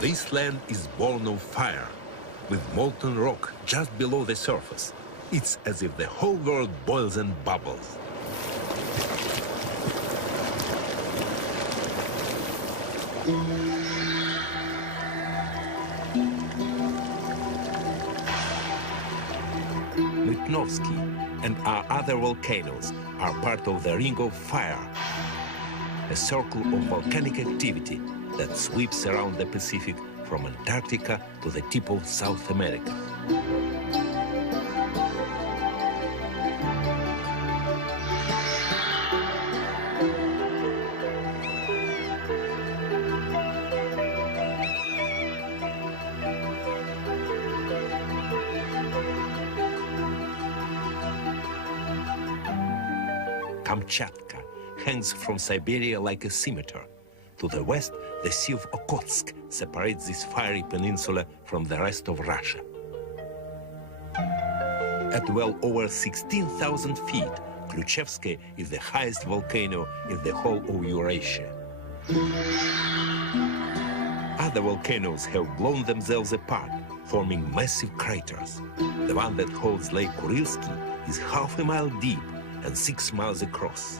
This land is born of fire, with molten rock just below the surface. It's as if the whole world boils and bubbles. Lytnovsky and our other volcanoes are part of the Ring of Fire, a circle of volcanic activity that sweeps around the Pacific from Antarctica to the tip of South America. Kamchatka hangs from Siberia like a scimitar. To the west, the Sea of Okhotsk separates this fiery peninsula from the rest of Russia. At well over 16,000 feet, Khrushchevsky is the highest volcano in the whole of Eurasia. Other volcanoes have blown themselves apart, forming massive craters. The one that holds Lake Kurilsky is half a mile deep and 6 miles across.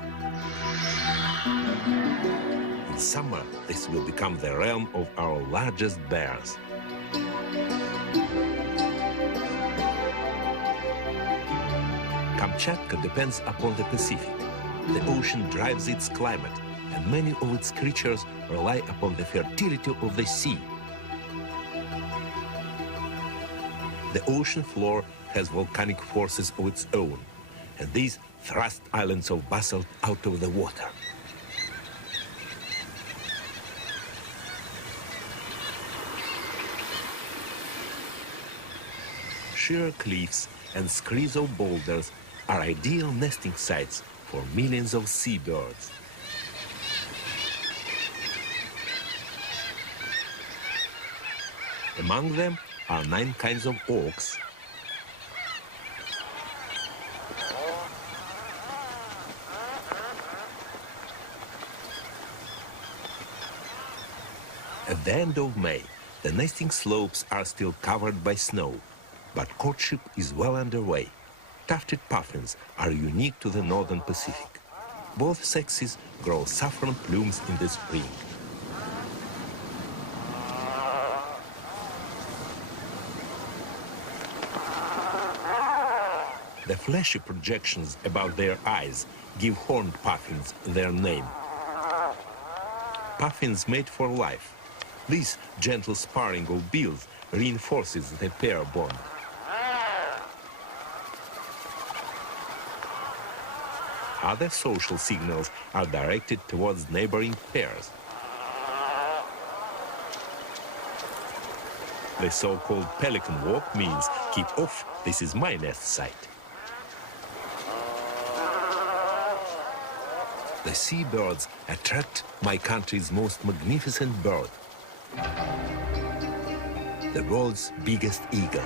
In summer, this will become the realm of our largest bears. Kamchatka depends upon the Pacific. The ocean drives its climate, and many of its creatures rely upon the fertility of the sea. The ocean floor has volcanic forces of its own, and these thrust islands of basalt out of the water. Sheer cliffs and screes of boulders are ideal nesting sites for millions of seabirds. Among them are 9 kinds of auks, At the end of May, the nesting slopes are still covered by snow, but courtship is well underway. Tufted puffins are unique to the northern Pacific. Both sexes grow saffron plumes in the spring. The fleshy projections about their eyes give horned puffins their name. Puffins mate for life. This gentle sparring of bills reinforces the pair bond. Other social signals are directed towards neighboring pairs. The so-called pelican walk means, keep off, this is my nest site. The seabirds attract my country's most magnificent bird, the world's biggest eagle.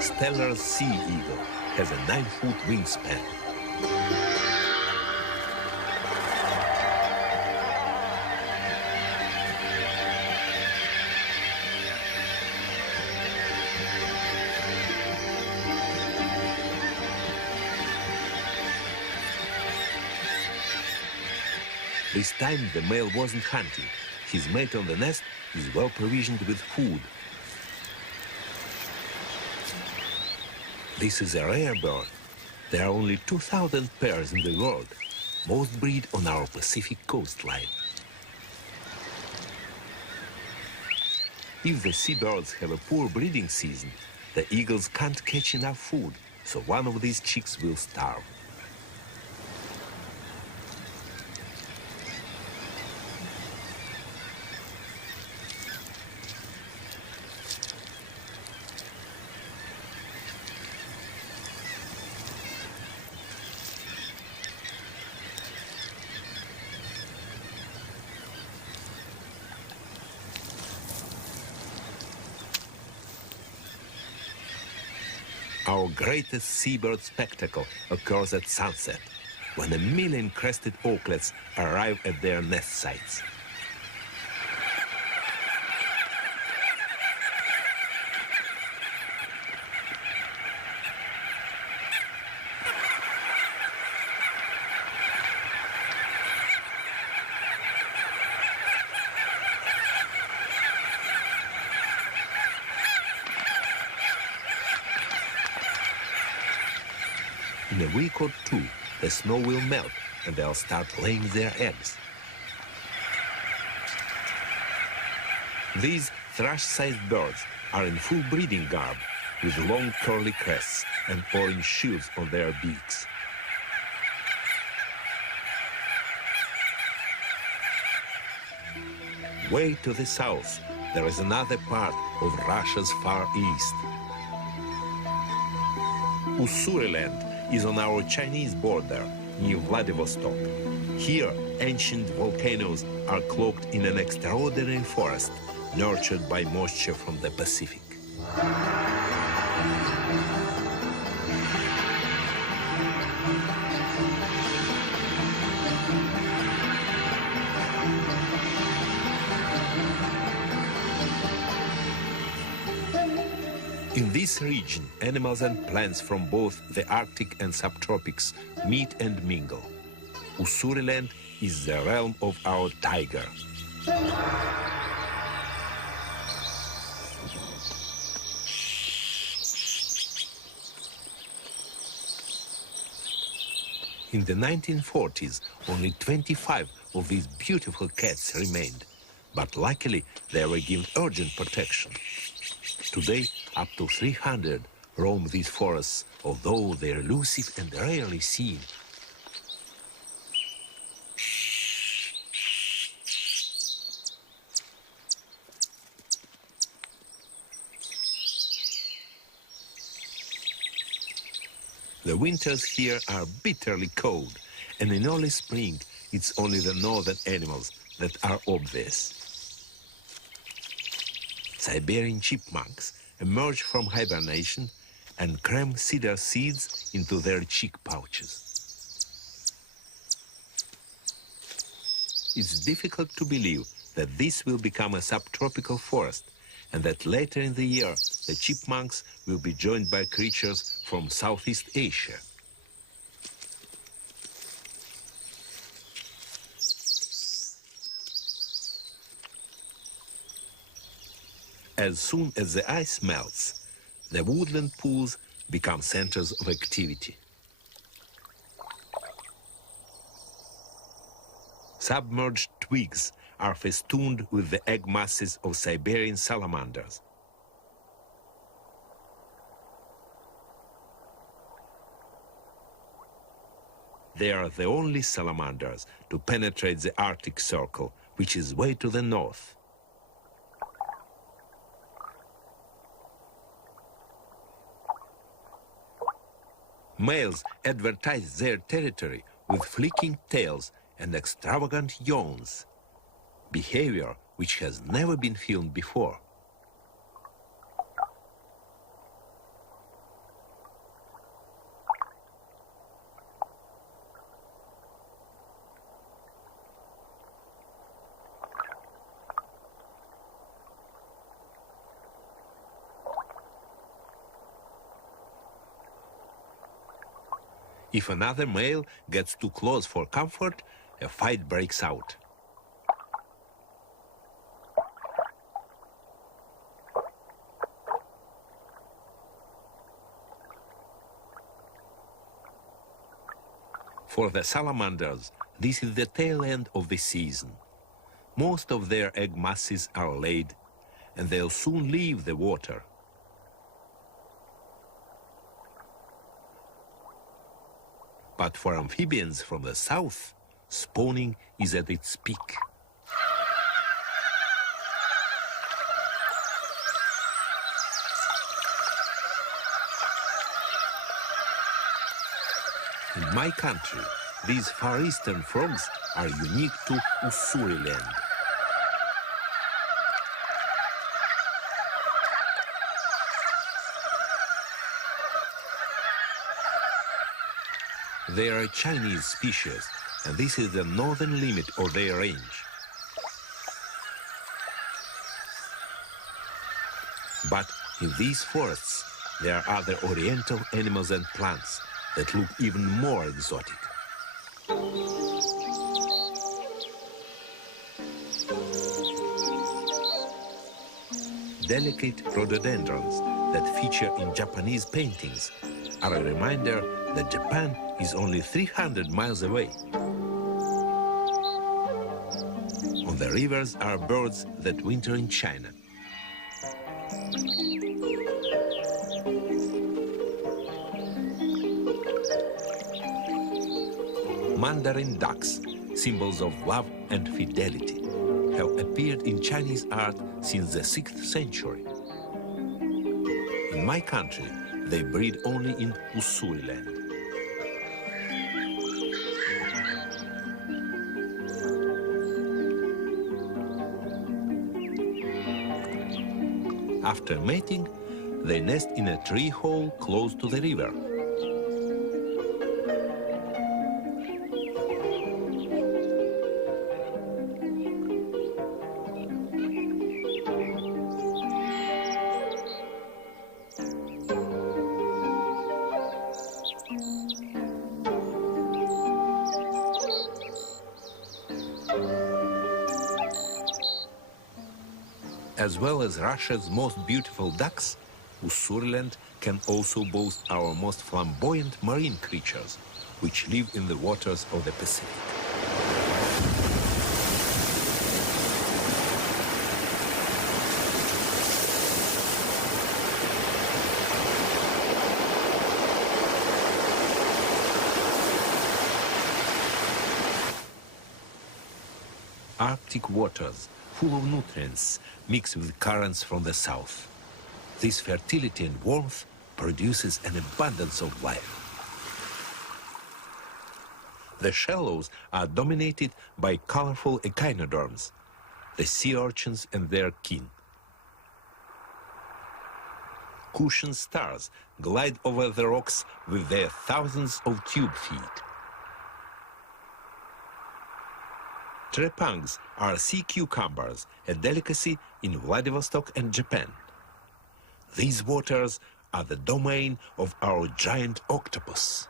Stellar's sea eagle has a 9-foot wingspan. This time the male wasn't hunting. His mate on the nest is well provisioned with food. This is a rare bird. There are only 2,000 pairs in the world. Most breed on our Pacific coastline. If the seabirds have a poor breeding season, the eagles can't catch enough food, so one of these chicks will starve. our greatest seabird spectacle occurs at sunset, when a million crested auklets arrive at their nest sites. In a week or two, the snow will melt and they'll start laying their eggs. These thrush-sized birds are in full breeding garb, with long curly crests and orange shields on their beaks. Way to the south, there is another part of Russia's Far East. Ussuriland is on our Chinese border, near Vladivostok. Here, ancient volcanoes are cloaked in an extraordinary forest, nurtured by moisture from the Pacific. In this region, animals and plants from both the Arctic and subtropics meet and mingle. Ussuriland is the realm of our tiger. In the 1940s, only 25 of these beautiful cats remained, but luckily they were given urgent protection. Today, up to 300 roam these forests, although they are elusive and rarely seen. The winters here are bitterly cold, and in early spring, it's only the northern animals that are obvious. Siberian chipmunks emerge from hibernation and cram cedar seeds into their cheek pouches. It's difficult to believe that this will become a subtropical forest and that later in the year the chipmunks will be joined by creatures from Southeast Asia. As soon as the ice melts, the woodland pools become centers of activity. Submerged twigs are festooned with the egg masses of Siberian salamanders. They are the only salamanders to penetrate the Arctic Circle, which is way to the north. Males advertise their territory with flicking tails and extravagant yawns, behavior which has never been filmed before. If another male gets too close for comfort, a fight breaks out. For the salamanders, this is the tail end of the season. Most of their egg masses are laid, and they'll soon leave the water. But for amphibians from the south, spawning is at its peak. In my country, these Far Eastern frogs are unique to Ussuriland. They are a Chinese species, and this is the northern limit of their range. But in these forests, there are other oriental animals and plants that look even more exotic. Delicate rhododendrons that feature in Japanese paintings are a reminder that Japan is only 300 miles away. On the rivers are birds that winter in China. Mandarin ducks, symbols of love and fidelity, have appeared in Chinese art since the 6th century. In my country, they breed only in Ussuri land. After mating, they nest in a tree hole close to the river. As well as Russia's most beautiful ducks, Ussuriland can also boast our most flamboyant marine creatures, which live in the waters of the Pacific. Arctic waters, full of nutrients, mix with currents from the south. This fertility and warmth produces an abundance of life. The shallows are dominated by colorful echinoderms, the sea urchins and their kin. Cushion stars glide over the rocks with their thousands of tube feet. Trepangs are sea cucumbers, a delicacy in Vladivostok and Japan. These waters are the domain of our giant octopus.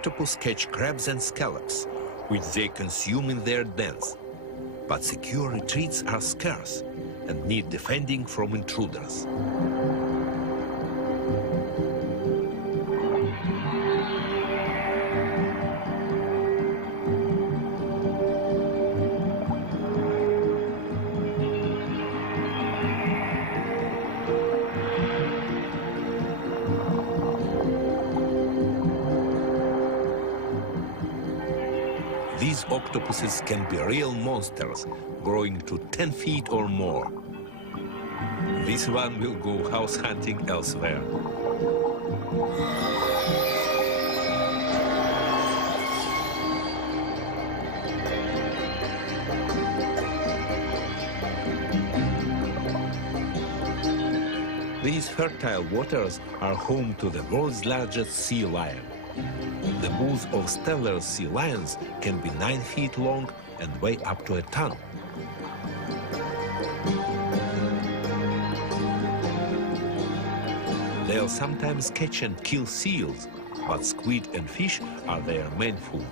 Octopus catch crabs and scallops, which they consume in their dens. But secure retreats are scarce and need defending from intruders. These octopuses can be real monsters, growing to 10 feet or more. This one will go house hunting elsewhere. These fertile waters are home to the world's largest sea lion. The bulls of stellar sea lions can be 9 feet long and weigh up to a ton. They'll sometimes catch and kill seals, but squid and fish are their main food.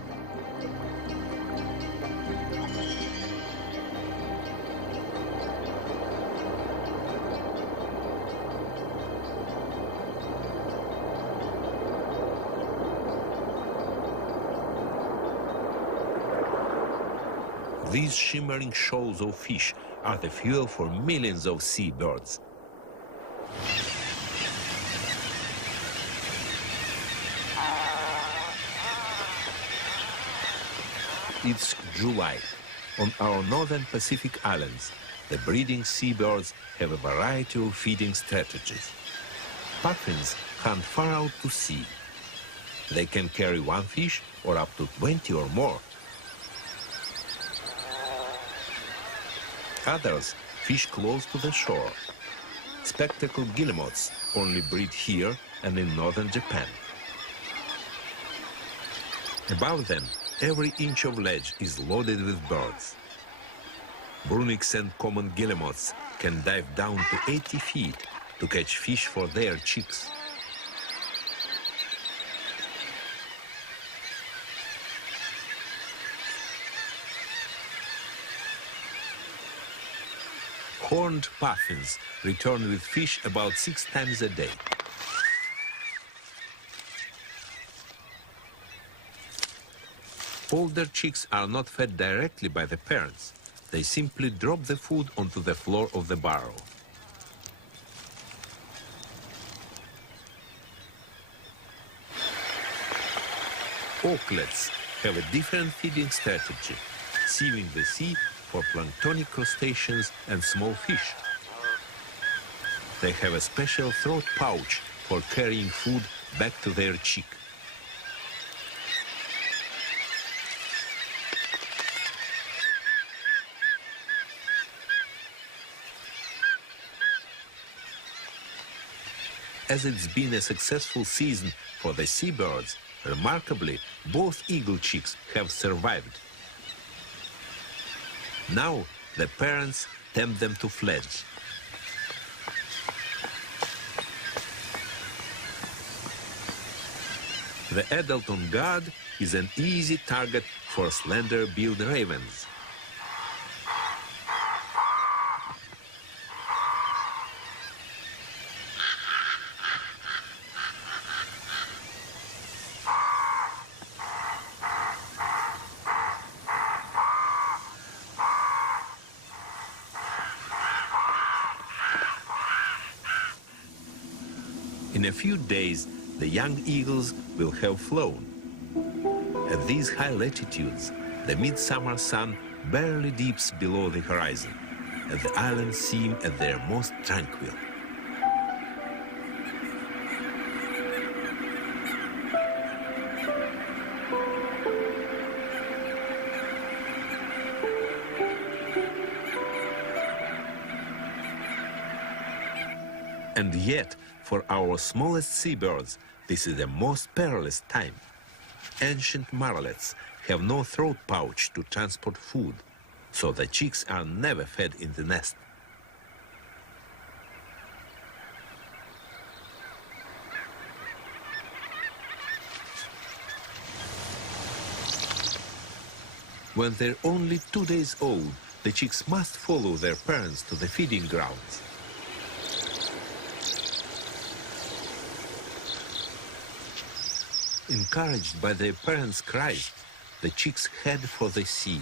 These shimmering shoals of fish are the fuel for millions of seabirds. It's July. On our northern Pacific islands, the breeding seabirds have a variety of feeding strategies. Puffins hunt far out to sea. They can carry one fish or up to 20 or more. Others fish close to the shore. Spectacled guillemots only breed here and in northern Japan. Above them, every inch of ledge is loaded with birds. Brunics and common guillemots can dive down to 80 feet to catch fish for their chicks. Horned puffins return with fish about 6 times a day. Older chicks are not fed directly by the parents. They simply drop the food onto the floor of the burrow. Auklets have a different feeding strategy, sieving the sea for planktonic crustaceans and small fish. They have a special throat pouch for carrying food back to their chick. As it's been a successful season for the seabirds, remarkably, both eagle chicks have survived. Now, the parents tempt them to fledge. The adult on guard is an easy target for slender-billed ravens. In a few days, the young eagles will have flown. At these high latitudes, the midsummer sun barely dips below the horizon, and the islands seem at their most tranquil. And yet, for our smallest seabirds, this is the most perilous time. Ancient marlets have no throat pouch to transport food, so the chicks are never fed in the nest. When they're only 2 days old, the chicks must follow their parents to the feeding grounds. Encouraged by their parents' cries, the chicks head for the sea.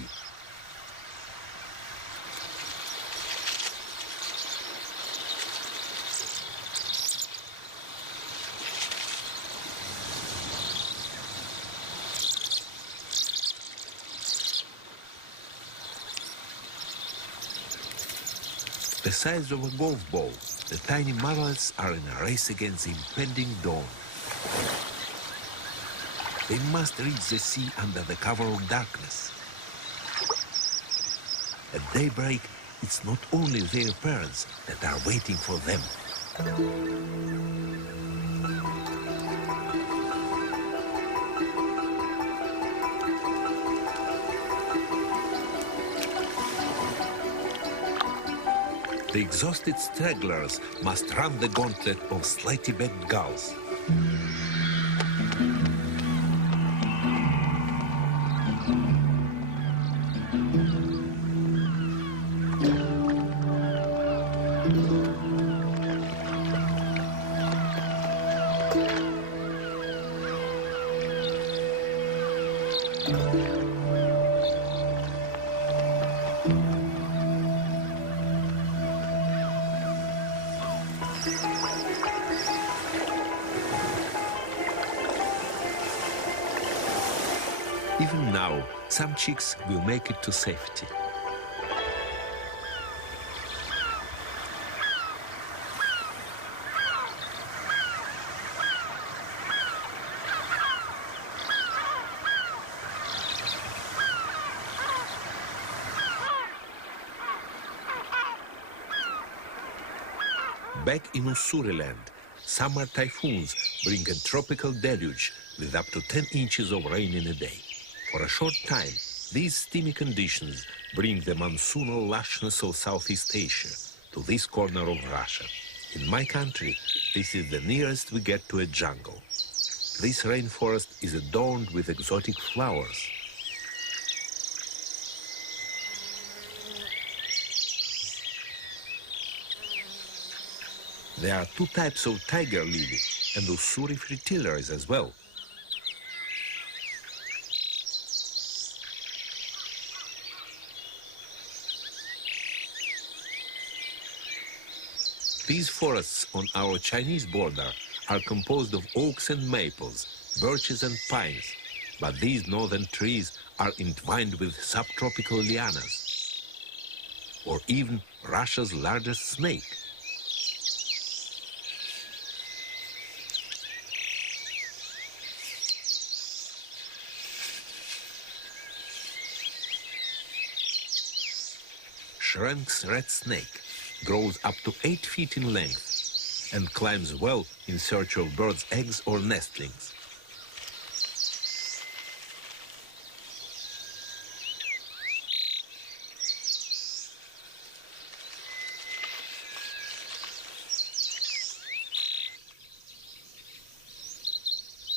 The size of a golf ball, the tiny marlets are in a race against the impending dawn. They must reach the sea under the cover of darkness. At daybreak, it's not only their parents that are waiting for them. The exhausted stragglers must run the gauntlet of slightly-backed gulls. Even now, Some chicks will make it to safety. Back in Ussuriland, summer typhoons bring a tropical deluge with up to 10 inches of rain in a day. For a short time, these steamy conditions bring the monsoonal lushness of Southeast Asia to this corner of Russia. In my country, this is the nearest we get to a jungle. This rainforest is adorned with exotic flowers. There are two types of tiger lily and Ussuri fritillaries as well. These forests on our Chinese border are composed of oaks and maples, birches and pines, but these northern trees are entwined with subtropical lianas, or even Russia's largest snake. Schrenk's red snake grows up to 8 feet in length and climbs well in search of birds' eggs or nestlings.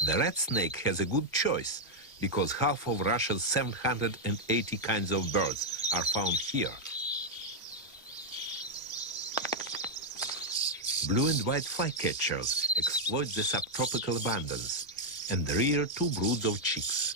The red snake has a good choice because half of Russia's 780 kinds of birds are found here. Blue and white flycatchers exploit the subtropical abundance and rear 2 broods of chicks.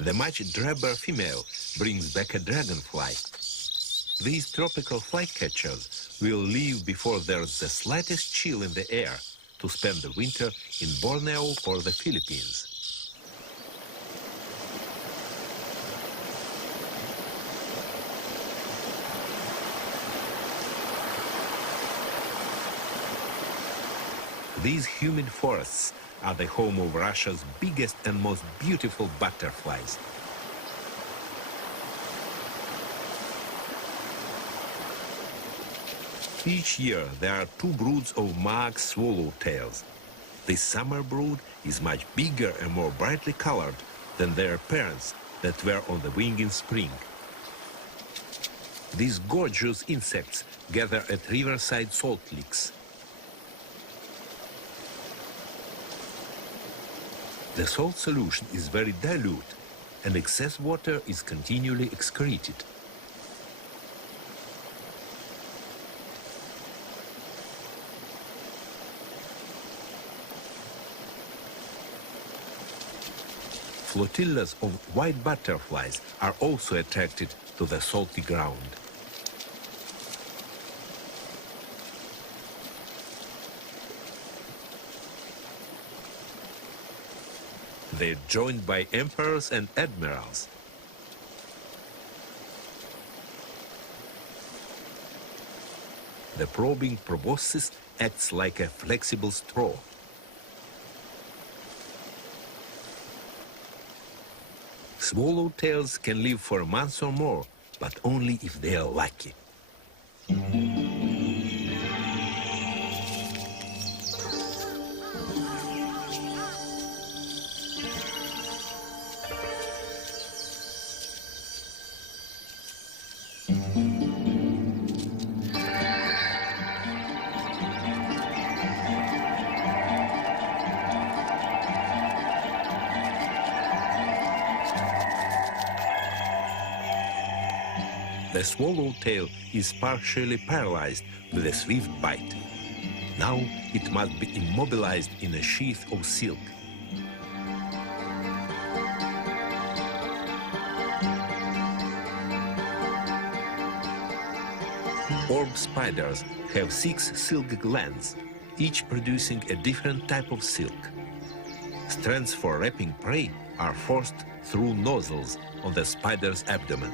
The much drabber female brings back a dragonfly. These tropical flycatchers will leave before there's the slightest chill in the air to spend the winter in Borneo or the Philippines. These humid forests are the home of Russia's biggest and most beautiful butterflies. Each year there are 2 broods of marked swallowtails. This summer brood is much bigger and more brightly colored than their parents that were on the wing in spring. These gorgeous insects gather at riverside salt licks. The salt solution is very dilute and excess water is continually excreted. Flotillas of white butterflies are also attracted to the salty ground. They're joined by emperors and admirals. The probing proboscis acts like a flexible straw. Swallowtails can live for a month or more, but only if they are lucky. The swallowtail is partially paralyzed with a swift bite. Now it must be immobilized in a sheath of silk. Orb spiders have 6 silk glands, each producing a different type of silk. Strands for wrapping prey are forced through nozzles on the spider's abdomen.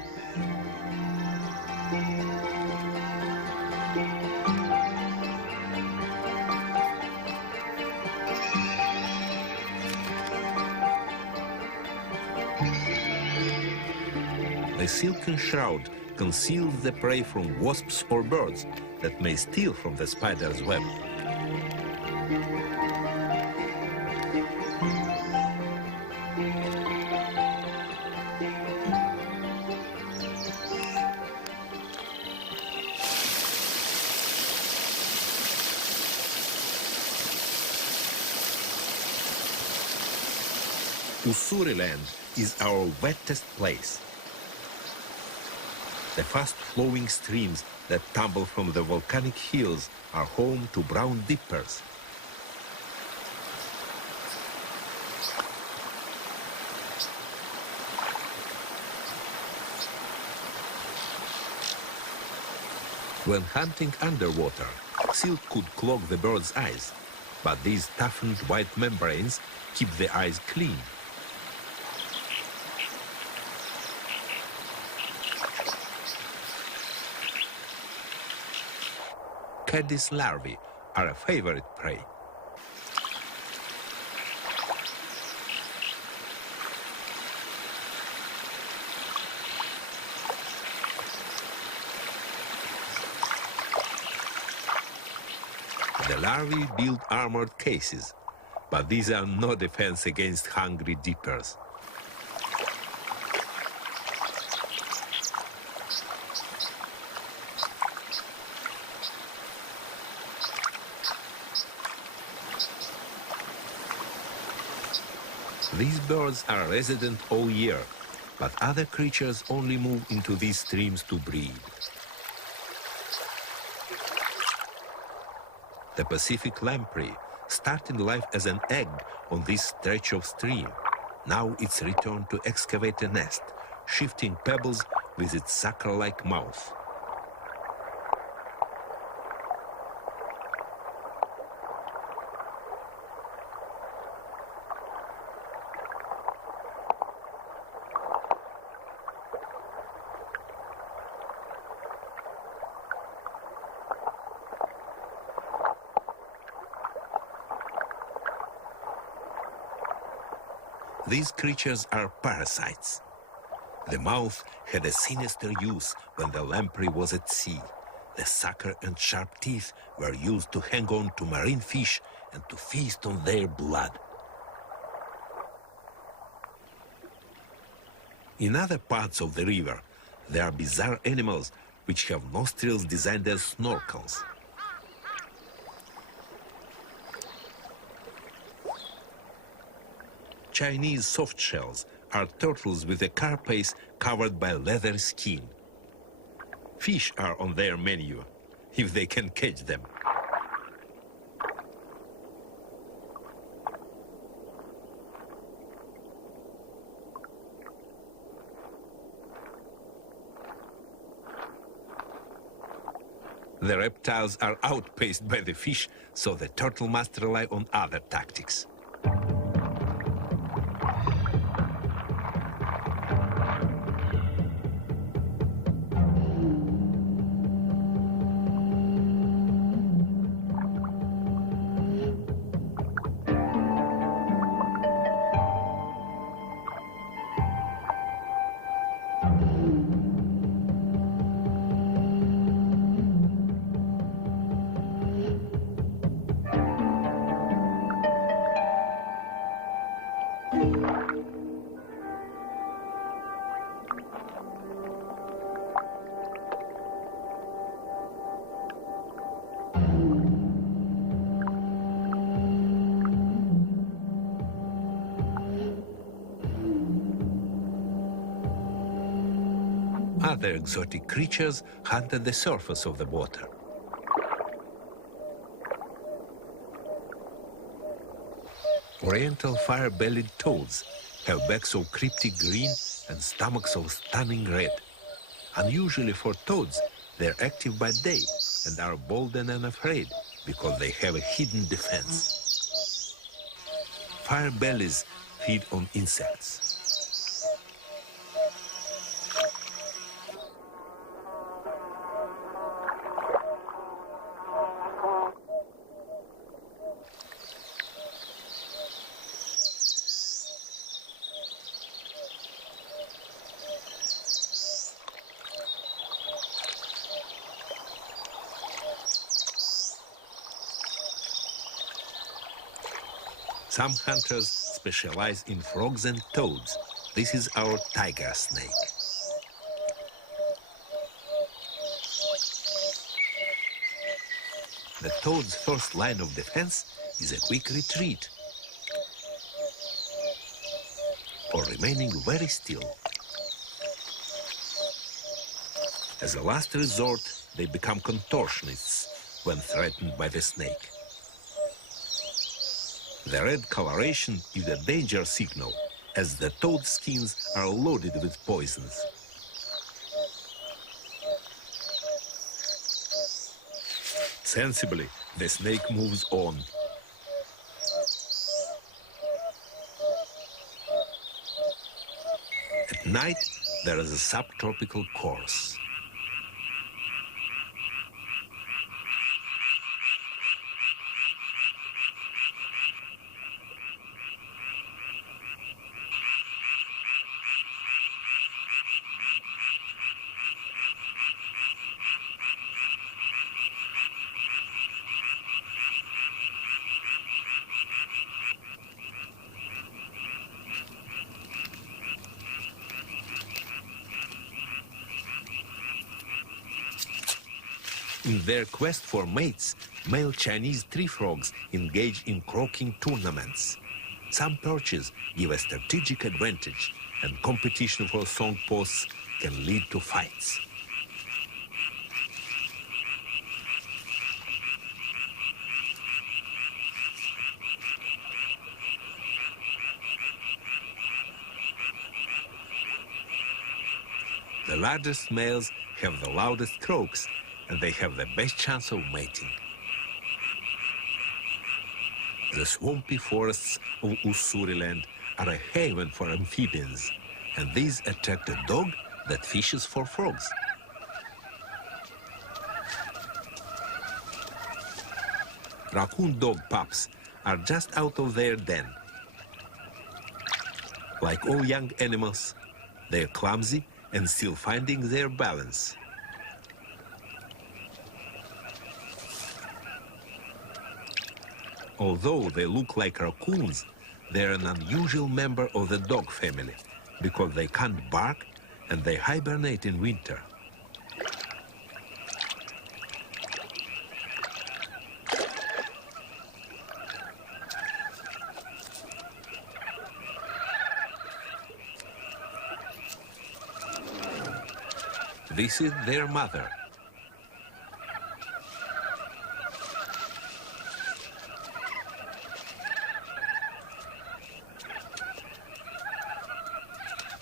The silken shroud conceals the prey from wasps or birds that may steal from the spider's web. Ussuriland is our wettest place. The fast-flowing streams that tumble from the volcanic hills are home to brown dippers. When hunting underwater, silk could clog the bird's eyes, but these toughened white membranes keep the eyes clean. Caddis larvae are a favorite prey. The larvae build armored cases, but these are no defense against hungry dippers. These birds are resident all year, but other creatures only move into these streams to breed. The Pacific lamprey started life as an egg on this stretch of stream. Now it's returned to excavate a nest, shifting pebbles with its sucker-like mouth. These creatures are parasites. The mouth had a sinister use when the lamprey was at sea. The sucker and sharp teeth were used to hang on to marine fish and to feast on their blood. In other parts of the river, there are bizarre animals which have nostrils designed as snorkels. Chinese softshells are turtles with a carapace covered by leather skin. Fish are on their menu, if they can catch them. The reptiles are outpaced by the fish, so the turtle must rely on other tactics. Other exotic creatures hunt at the surface of the water. Oriental fire-bellied toads have backs of cryptic green and stomachs of stunning red. Unusually for toads, They're active by day and are bold and unafraid because they have a hidden defense. Fire bellies feed on insects. Some hunters specialize in frogs and toads. This is our tiger snake. The toad's first line of defense is a quick retreat or remaining very still. As a last resort, they become contortionists when threatened by the snake. The red coloration is a danger signal, as the toad skins are loaded with poisons. Sensibly, the snake moves on. At night, there is a subtropical course. In their quest for mates, male Chinese tree frogs engage in croaking tournaments. Some perches give a strategic advantage, and competition for song posts can lead to fights. The largest males have the loudest croaks, and they have the best chance of mating. The swampy forests of Ussuriland are a haven for amphibians, and these attract a dog that fishes for frogs. Raccoon dog pups are just out of their den. Like all young animals, they are clumsy and still finding their balance. Although they look like raccoons, they're an unusual member of the dog family because they can't bark and they hibernate in winter. This is their mother.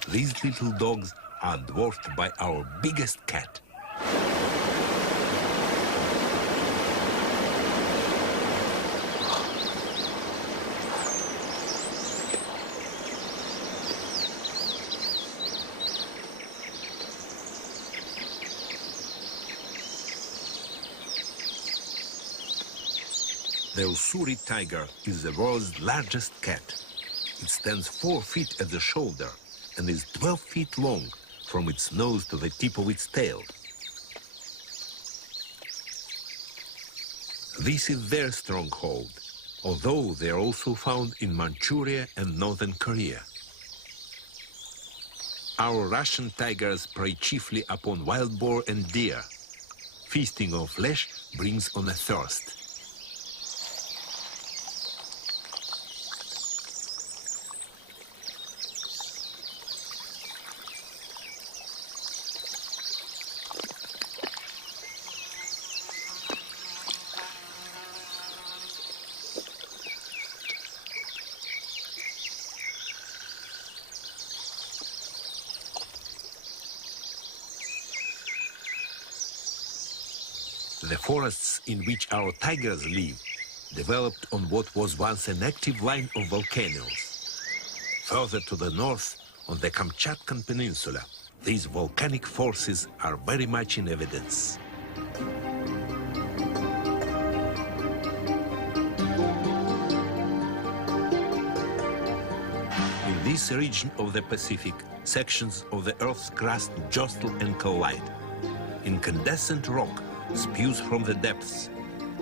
These little dogs are dwarfed by our biggest cat. The Ussuri tiger is the world's largest cat. It stands 4 feet at the shoulder and is 12 feet long from its nose to the tip of its tail. This is their stronghold, although they are also found in Manchuria and northern Korea. Our Russian tigers prey chiefly upon wild boar and deer. Feasting on flesh brings on a thirst. The forests in which our tigers live developed on what was once an active line of volcanoes. Further to the north, on the Kamchatkan Peninsula, these volcanic forces are very much in evidence. In this region of the Pacific, sections of the Earth's crust jostle and collide. Incandescent rock spews from the depths,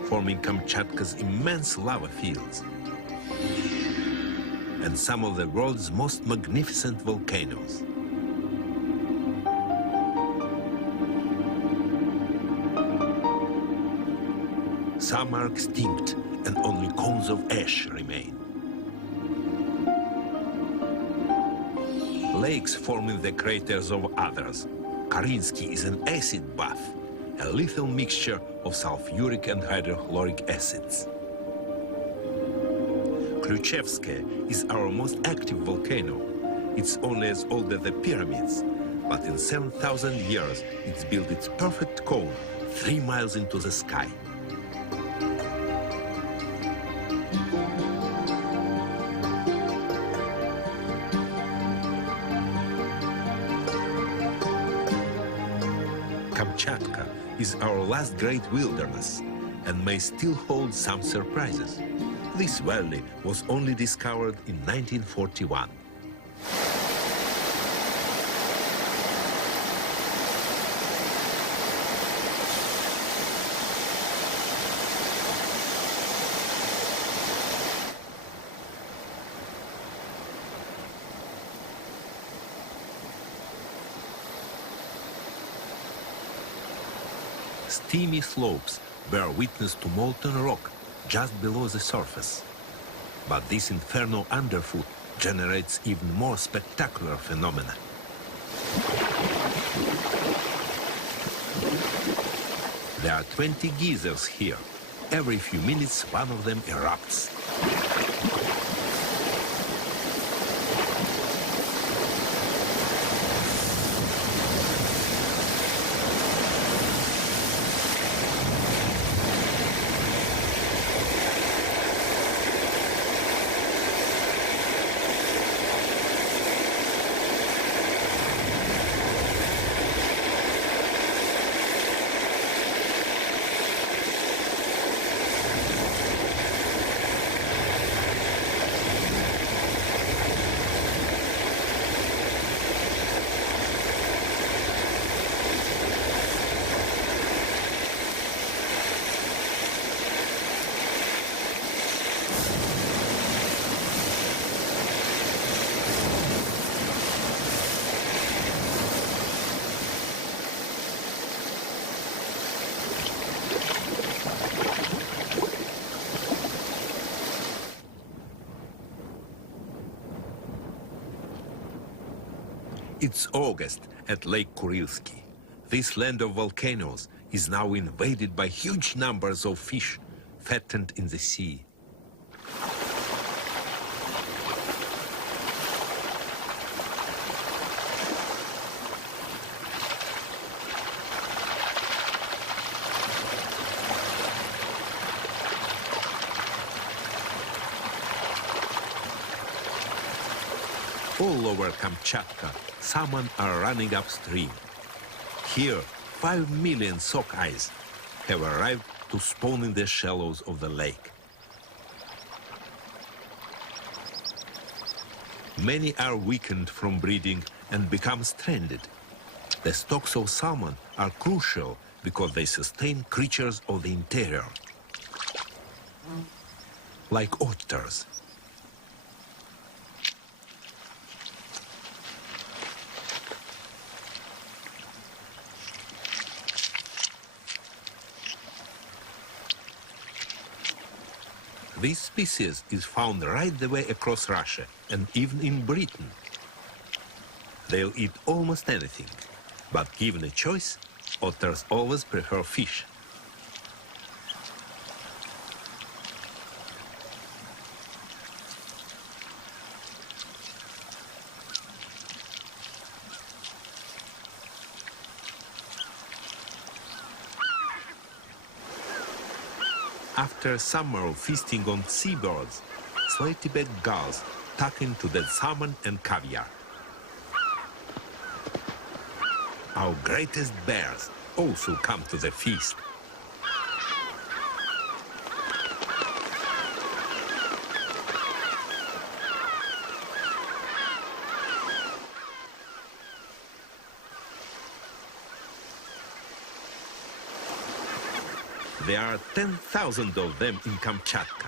forming Kamchatka's immense lava fields and some of the world's most magnificent volcanoes. Some are extinct and only cones of ash remain. Lakes form in the craters of others. Karinsky is an acid bath, a lethal mixture of sulfuric and hydrochloric acids. Khrushchevskaya is our most active volcano. It's only as old as the pyramids, but in 7,000 years it's built its perfect cone 3 miles into the sky. Kamchatka is our last great wilderness and may still hold some surprises. This valley was only discovered in 1941. Steamy slopes bear witness to molten rock just below the surface. But this inferno underfoot generates even more spectacular phenomena. There are 20 geysers here. Every few minutes, one of them erupts. It's August at Lake Kurilsky. This land of volcanoes is now invaded by huge numbers of fish fattened in the sea. All over Kamchatka, salmon are running upstream. Here, 5 million sockeyes have arrived to spawn in the shallows of the lake. Many are weakened from breeding and become stranded. The stocks of salmon are crucial because they sustain creatures of the interior, like otters. This species is found right the way across Russia and even in Britain. They'll eat almost anything, but given a choice, otters always prefer fish. After a summer of feasting on seabirds, slaty-backed gulls tuck into dead salmon and caviar. Our greatest bears also come to the feast. There are 10,000 of them in Kamchatka.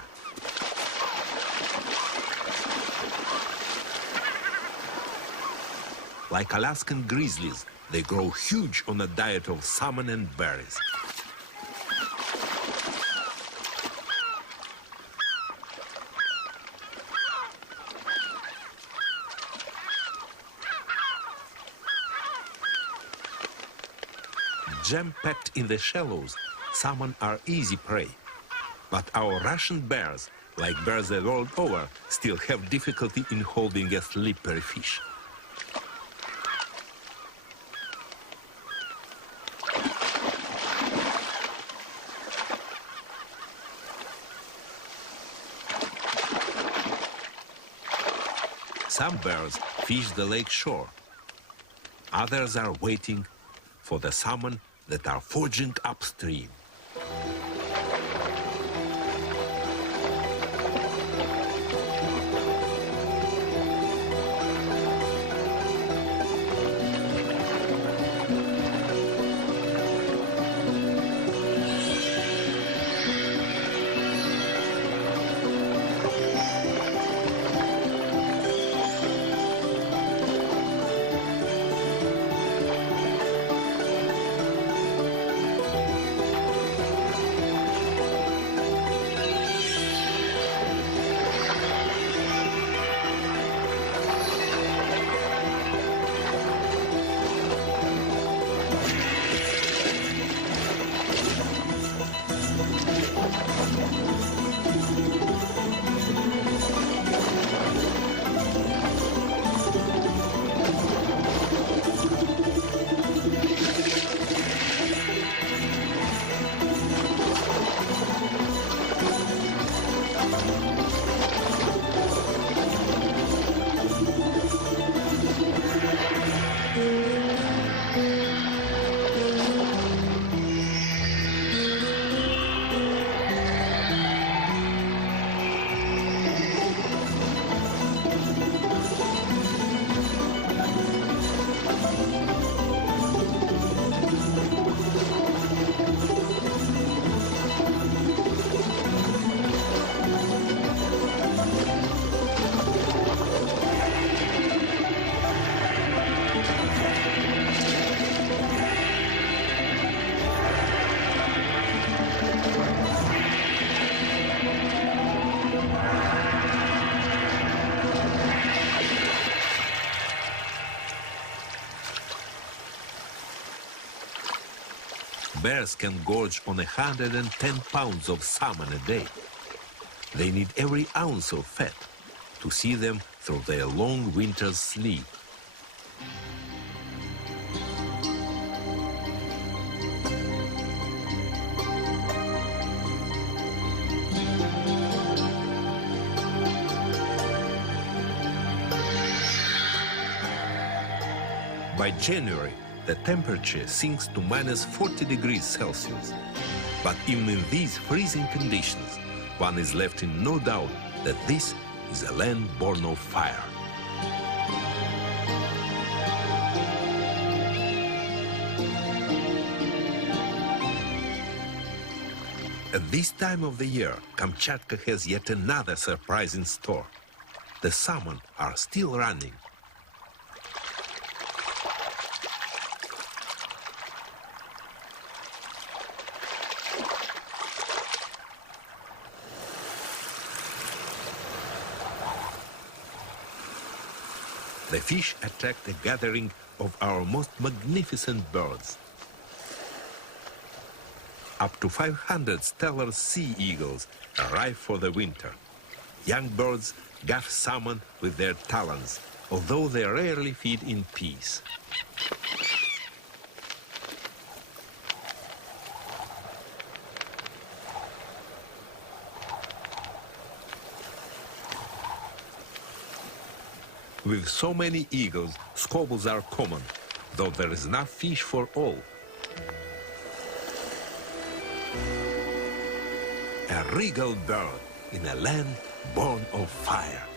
Like Alaskan grizzlies, they grow huge on a diet of salmon and berries. Jam-packed in the shallows, salmon are easy prey. But our Russian bears, like bears the world over, still have difficulty in holding a slippery fish. Some bears fish the lake shore. Others are waiting for the salmon that are forging upstream. Bears can gorge on 110 pounds of salmon a day. They need every ounce of fat to see them through their long winter's sleep. By January, the temperature sinks to minus 40 degrees Celsius. But even in these freezing conditions, one is left in no doubt that this is a land born of fire. At this time of the year, Kamchatka has yet another surprise in store. The salmon are still running. The fish attract a gathering of our most magnificent birds. Up to 500 stellar sea eagles arrive for the winter. Young birds gaff salmon with their talons, although they rarely feed in peace. With so many eagles, squabbles are common, though there is enough fish for all. A regal bird in a land born of fire.